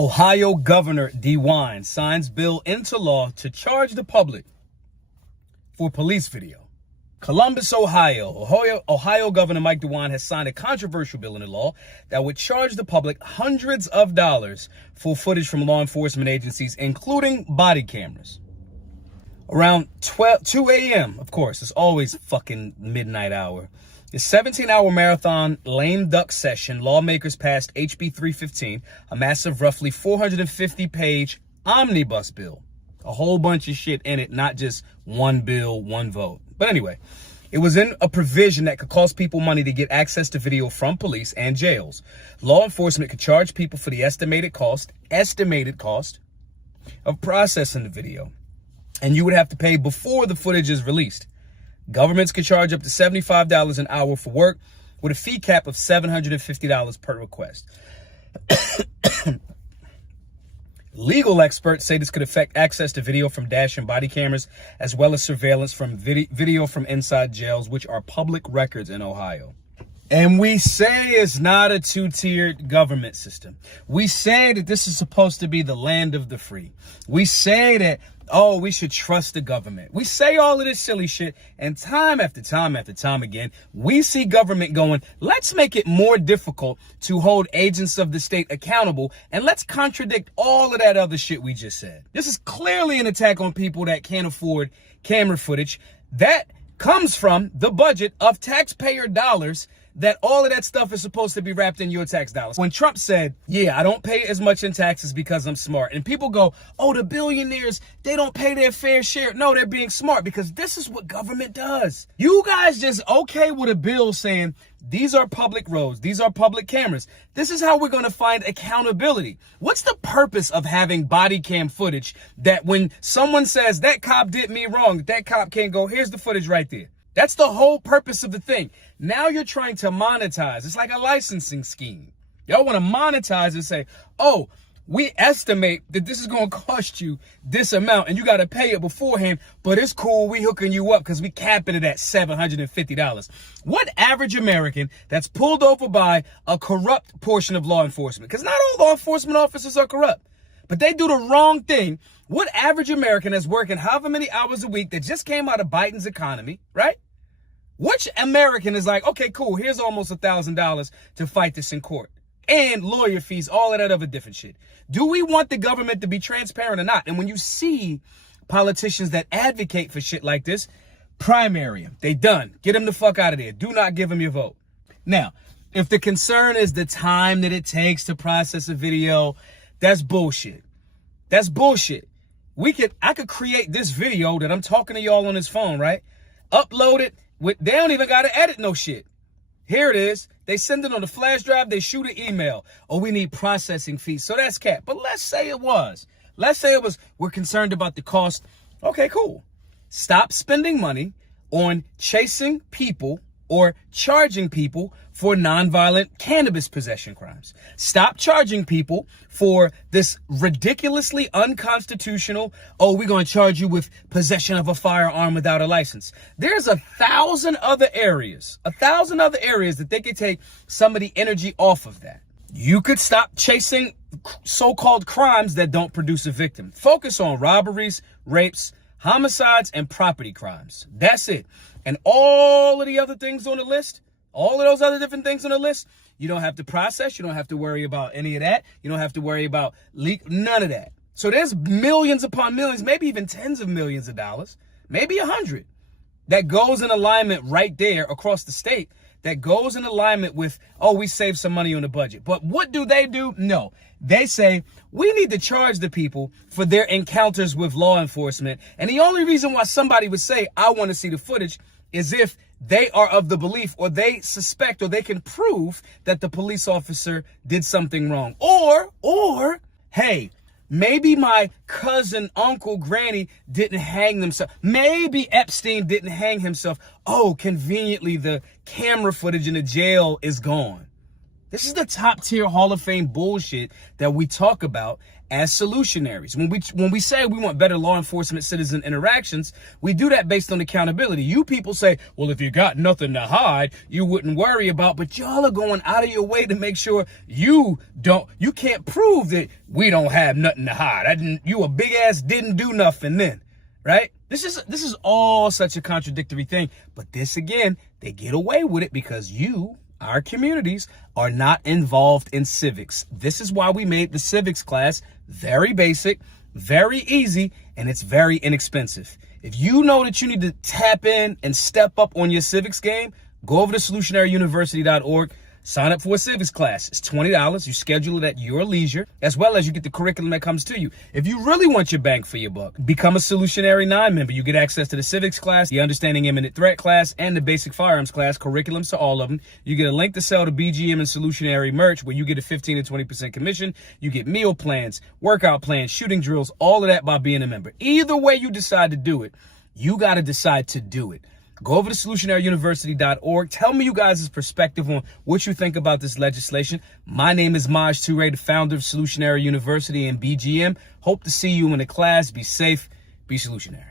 Ohio Governor DeWine signs bill into law to charge the public for police video. Columbus, Ohio Governor Mike DeWine has signed a controversial bill into law that would charge the public hundreds of dollars for footage from law enforcement agencies, including body cameras. Around 2 a.m., of course, it's always fucking midnight hour. The 17-hour marathon lame duck session, lawmakers passed HB 315, a massive, roughly 450-page omnibus bill. A whole bunch of shit in it, not just one bill, one vote. But anyway, it was in a provision that could cost people money to get access to video from police and jails. Law enforcement could charge people for the estimated cost of processing the video, and you would have to pay before the footage is released. Governments could charge up to $75 an hour for work, with a fee cap of $750 per request. Legal experts say this could affect access to video from dash and body cameras, as well as surveillance from video from inside jails, which are public records in Ohio. And we say it's not a two-tiered government system. We say that this is supposed to be the land of the free. We say that, oh, we should trust the government. We say all of this silly shit, and time after time after time again, we see government going, let's make it more difficult to hold agents of the state accountable, and let's contradict all of that other shit we just said. This is clearly an attack on people that can't afford camera footage. That comes from the budget of taxpayer dollars, that all of that stuff is supposed to be wrapped in your tax dollars. When Trump said, yeah, I don't pay as much in taxes because I'm smart. And people go, oh, the billionaires, they don't pay their fair share. No, they're being smart because this is what government does. You guys just okay with a bill saying these are public roads, these are public cameras. This is how we're going to find accountability. What's the purpose of having body cam footage that when someone says that cop did me wrong, that cop can't go, here's the footage right there? That's the whole purpose of the thing. Now you're trying to monetize. It's like a licensing scheme. Y'all want to monetize and say, oh, we estimate that this is going to cost you this amount and you got to pay it beforehand, but it's cool. We hooking you up because we capping it at $750. What average American that's pulled over by a corrupt portion of law enforcement, because not all law enforcement officers are corrupt, but they do the wrong thing. What average American that's working however many hours a week that just came out of Biden's economy, right? Which American is like, okay, cool, here's almost $1,000 to fight this in court and lawyer fees, all of that other different shit. Do we want the government to be transparent or not? And when you see politicians that advocate for shit like this, primary them. They done. Get them the fuck out of there. Do not give them your vote. Now, if the concern is the time that it takes to process a video, that's bullshit. That's bullshit. I could create this video that I'm talking to y'all on this phone, right? Upload it. They don't even got to edit no shit. Here it is. They send it on the flash drive. They shoot an email. Oh, we need processing fees. So that's cap. But let's say it was. We're concerned about the cost. Okay, cool. Stop spending money on chasing people or charging people for nonviolent cannabis possession crimes. Stop charging people for this ridiculously unconstitutional, oh, we're going to charge you with possession of a firearm without a license. There's 1,000 other areas that they could take some of the energy off of that. You could stop chasing so-called crimes that don't produce a victim. Focus on robberies, rapes, homicides, and property crimes. That's it. And all of the other things on the list, all of those other different things on the list, you don't have to process. You don't have to worry about any of that. You don't have to worry about none of that. So there's millions upon millions, maybe even tens of millions of dollars, maybe 100, that goes in alignment right there across the state, that goes in alignment with, oh, we saved some money on the budget. But what do? No, they say we need to charge the people for their encounters with law enforcement. And the only reason why somebody would say, I want to see the footage, is if they are of the belief or they suspect or they can prove that the police officer did something wrong. Or, hey, maybe my cousin, uncle, granny didn't hang themselves. Maybe Epstein didn't hang himself. Oh, conveniently, the camera footage in the jail is gone. This is the top tier Hall of Fame bullshit that we talk about as solutionaries. When we say we want better law enforcement citizen interactions, we do that based on accountability. You people say, well, if you got nothing to hide, you wouldn't worry about, but y'all are going out of your way to make sure you can't prove that we don't have nothing to hide. You a big ass didn't do nothing then, right? This is all such a contradictory thing, but this again, they get away with it because our communities are not involved in civics. This is why we made the civics class very basic, very easy, and it's very inexpensive. If you know that you need to tap in and step up on your civics game, go over to solutionaryuniversity.org. Sign up for a civics class. It's $20. You schedule it at your leisure, as well as you get the curriculum that comes to you. If you really want your bang for your buck, become a Solutionary 9 member. You get access to the civics class, the Understanding Imminent Threat class, and the Basic Firearms class, curriculums to all of them. You get a link to sell the BGM and Solutionary merch, where you get a 15 to 20% commission. You get meal plans, workout plans, shooting drills, all of that by being a member. Either way you decide to do it, you got to decide to do it. Go over to solutionaryuniversity.org. Tell me you guys' perspective on what you think about this legislation. My name is Maj Toure, the founder of Solutionary University and BGM. Hope to see you in the class. Be safe. Be solutionary.